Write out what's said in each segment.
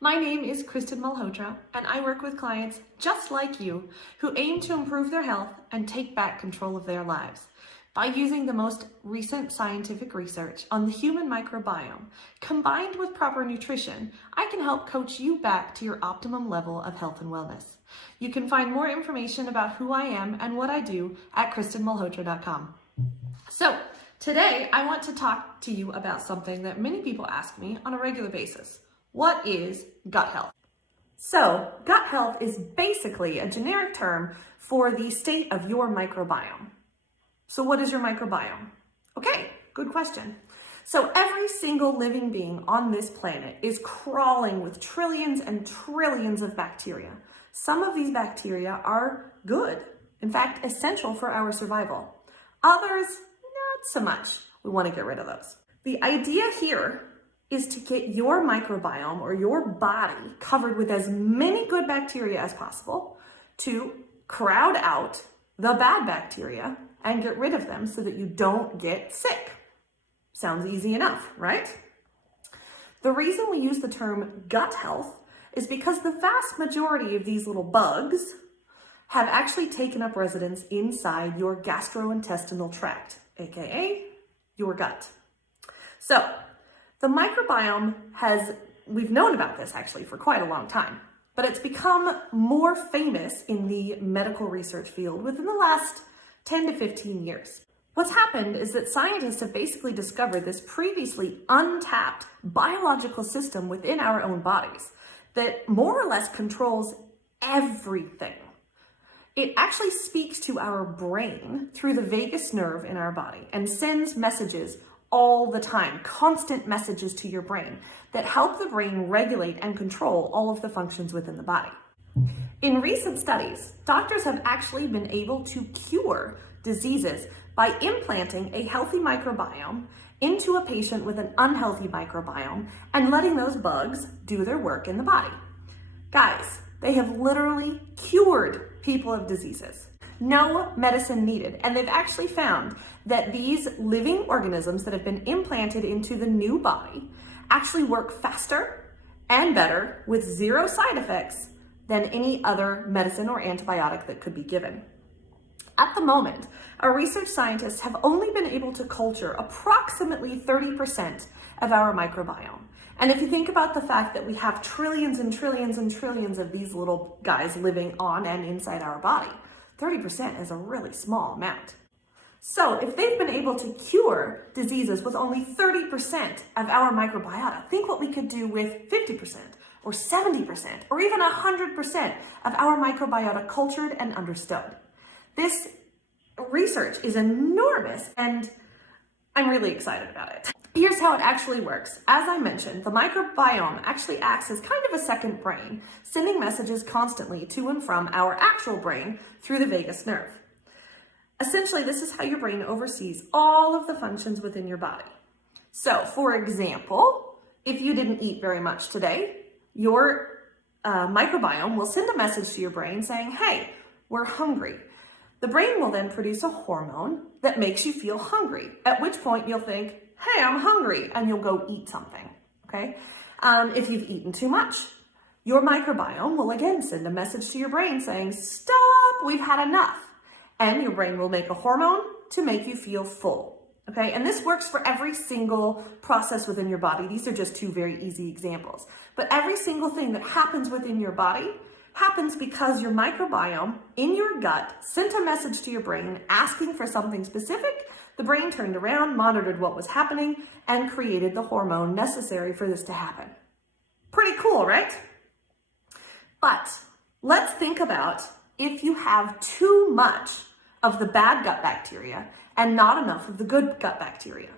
My name is Kristen Malhotra, and I work with clients just like you who aim to improve their health and take back control of their lives. By using the most recent scientific research on the human microbiome, combined with proper nutrition, I can help coach you back to your optimum level of health and wellness. You can find more information about who I am and what I do at KristenMalhotra.com. So, today I want to talk to you about something that many people ask me on a regular basis. What is gut health? So, gut health is basically a generic term for the state of your microbiome. So what is your microbiome? Okay, good question. So every single living being on this planet is crawling with trillions and trillions of bacteria. Some of these bacteria are good, in fact, essential for our survival. Others, not so much. We want to get rid of those. The idea here is to get your microbiome or your body covered with as many good bacteria as possible to crowd out the bad bacteria and get rid of them so that you don't get sick. Sounds easy enough, right? The reason we use the term gut health is because the vast majority of these little bugs have actually taken up residence inside your gastrointestinal tract, aka your gut. So, the microbiome we've known about this actually for quite a long time, but it's become more famous in the medical research field within the last 10 to 15 years. What's happened is that scientists have basically discovered this previously untapped biological system within our own bodies that more or less controls everything. It actually speaks to our brain through the vagus nerve in our body and sends messages all the time, constant messages to your brain that help the brain regulate and control all of the functions within the body. In recent studies, doctors have actually been able to cure diseases by implanting a healthy microbiome into a patient with an unhealthy microbiome and letting those bugs do their work in the body. Guys, they have literally cured people of diseases. No medicine needed. And they've actually found that these living organisms that have been implanted into the new body actually work faster and better with zero side effects than any other medicine or antibiotic that could be given. At the moment, our research scientists have only been able to culture approximately 30% of our microbiome. And if you think about the fact that we have trillions and trillions and trillions of these little guys living on and inside our body, 30% is a really small amount. So if they've been able to cure diseases with only 30% of our microbiota, think what we could do with 50% or 70% or even 100% of our microbiota cultured and understood. This research is enormous and I'm really excited about it. Here's how it actually works. As I mentioned, the microbiome actually acts as kind of a second brain, sending messages constantly to and from our actual brain through the vagus nerve. Essentially, this is how your brain oversees all of the functions within your body. So, for example, if you didn't eat very much today, your microbiome will send a message to your brain saying, hey, we're hungry. The brain will then produce a hormone that makes you feel hungry, at which point you'll think, hey, I'm hungry, and you'll go eat something, okay? If you've eaten too much, your microbiome will again send a message to your brain saying, stop, we've had enough. And your brain will make a hormone to make you feel full, okay? And this works for every single process within your body. These are just two very easy examples. But every single thing that happens within your body happens because your microbiome in your gut sent a message to your brain asking for something specific. The brain turned around, monitored what was happening, and created the hormone necessary for this to happen. Pretty cool, right? But let's think about if you have too much of the bad gut bacteria and not enough of the good gut bacteria.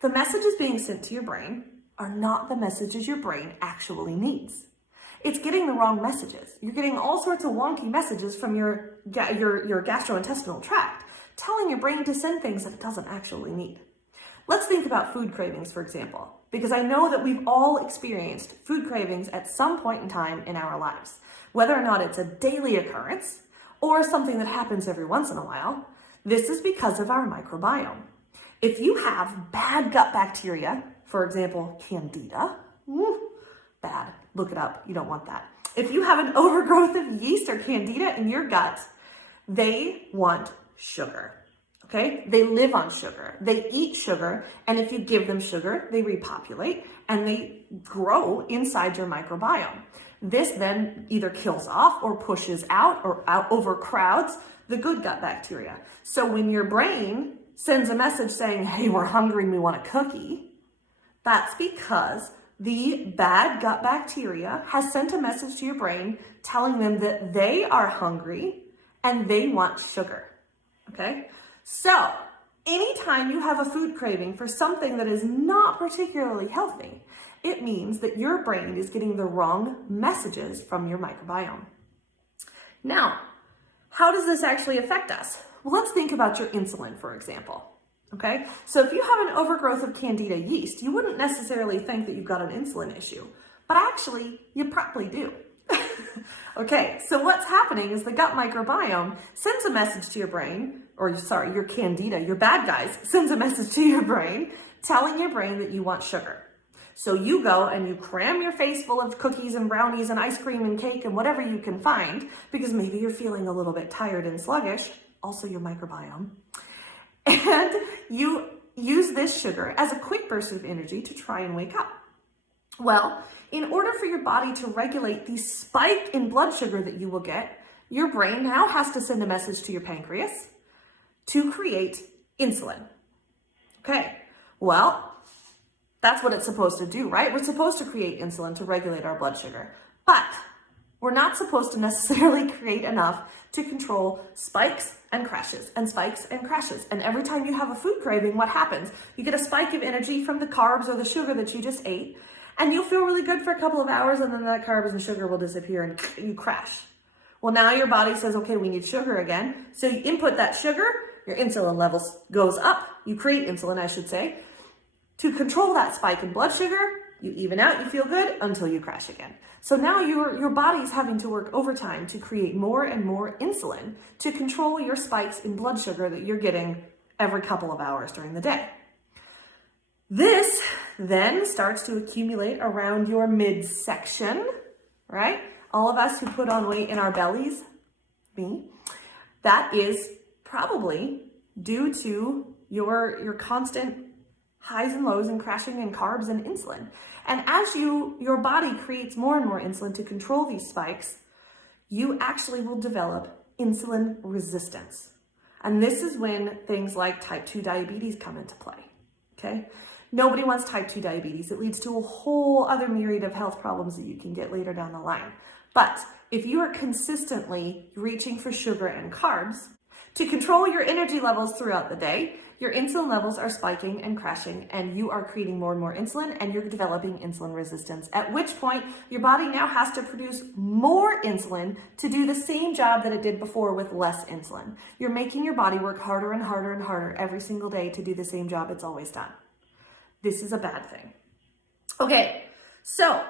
The messages being sent to your brain are not the messages your brain actually needs. It's getting the wrong messages. You're getting all sorts of wonky messages from your gastrointestinal tract, telling your brain to send things that it doesn't actually need. Let's think about food cravings, for example, because I know that we've all experienced food cravings at some point in time in our lives, whether or not it's a daily occurrence or something that happens every once in a while. This is because of our microbiome. If you have bad gut bacteria, for example, Candida, bad, look it up. You don't want that. If you have an overgrowth of yeast or candida in your gut, they want sugar. Okay, they live on sugar, they eat sugar, and if you give them sugar, they repopulate and they grow inside your microbiome. This then either kills off or pushes out or overcrowds the good gut bacteria. So when your brain sends a message saying, hey, we're hungry and we want a cookie, that's because the bad gut bacteria has sent a message to your brain telling them that they are hungry and they want sugar. Okay? So, anytime you have a food craving for something that is not particularly healthy, it means that your brain is getting the wrong messages from your microbiome. Now, how does this actually affect us? Well, let's think about your insulin, for example. Okay, so if you have an overgrowth of Candida yeast, you wouldn't necessarily think that you've got an insulin issue, but actually, you probably do. Okay, so what's happening is the gut microbiome sends a message to your brain, your Candida, your bad guys, sends a message to your brain, telling your brain that you want sugar. So you go and you cram your face full of cookies and brownies and ice cream and cake and whatever you can find, because maybe you're feeling a little bit tired and sluggish, also your microbiome, and you use this sugar as a quick burst of energy to try and wake up. Well, in order for your body to regulate the spike in blood sugar that you will get, your brain now has to send a message to your pancreas to create insulin. Okay, well, that's what it's supposed to do, right? We're supposed to create insulin to regulate our blood sugar, but we're not supposed to necessarily create enough to control spikes and crashes and spikes and crashes. And every time you have a food craving, what happens? You get a spike of energy from the carbs or the sugar that you just ate, and you'll feel really good for a couple of hours, and then that carbs and sugar will disappear and you crash. Well, now your body says, okay, we need sugar again. So you input that sugar, your insulin levels goes up. You create insulin, I should say. To control that spike in blood sugar, you even out, you feel good until you crash again. So now your body's having to work overtime to create more and more insulin to control your spikes in blood sugar that you're getting every couple of hours during the day. This then starts to accumulate around your midsection, right? All of us who put on weight in our bellies, me, that is probably due to your constant highs and lows and crashing in carbs and insulin. And as your body creates more and more insulin to control these spikes, you actually will develop insulin resistance. And this is when things like type 2 diabetes come into play, okay? Nobody wants type 2 diabetes. It leads to a whole other myriad of health problems that you can get later down the line. But if you are consistently reaching for sugar and carbs to control your energy levels throughout the day, your insulin levels are spiking and crashing, and you are creating more and more insulin, and you're developing insulin resistance, at which point your body now has to produce more insulin to do the same job that it did before with less insulin. You're making your body work harder and harder and harder every single day to do the same job it's always done. This is a bad thing. Okay, so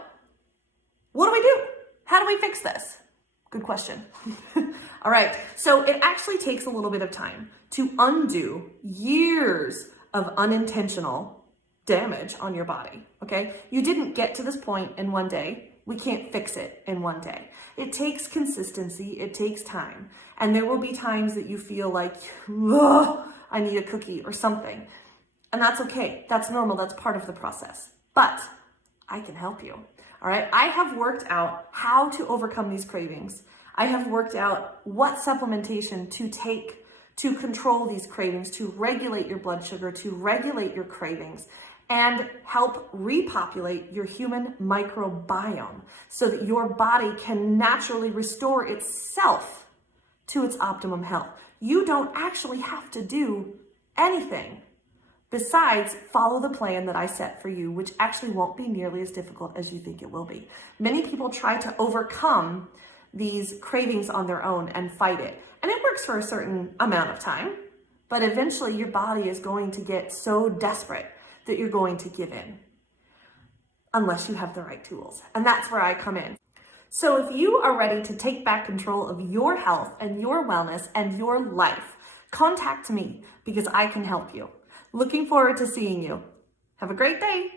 what do we do? How do we fix this? Good question. All right, so it actually takes a little bit of time to undo years of unintentional damage on your body, okay? You didn't get to this point in one day. We can't fix it in one day. It takes consistency, it takes time. And there will be times that you feel like, I need a cookie or something. And that's okay, that's normal, that's part of the process. But I can help you, all right? I have worked out how to overcome these cravings. I have worked out what supplementation to take to control these cravings, to regulate your blood sugar, to regulate your cravings, and help repopulate your human microbiome so that your body can naturally restore itself to its optimum health. You don't actually have to do anything besides follow the plan that I set for you, which actually won't be nearly as difficult as you think it will be. Many people try to overcome these cravings on their own and fight it. And it works for a certain amount of time, but eventually your body is going to get so desperate that you're going to give in, unless you have the right tools. And that's where I come in. So if you are ready to take back control of your health and your wellness and your life, contact me because I can help you. Looking forward to seeing you. Have a great day.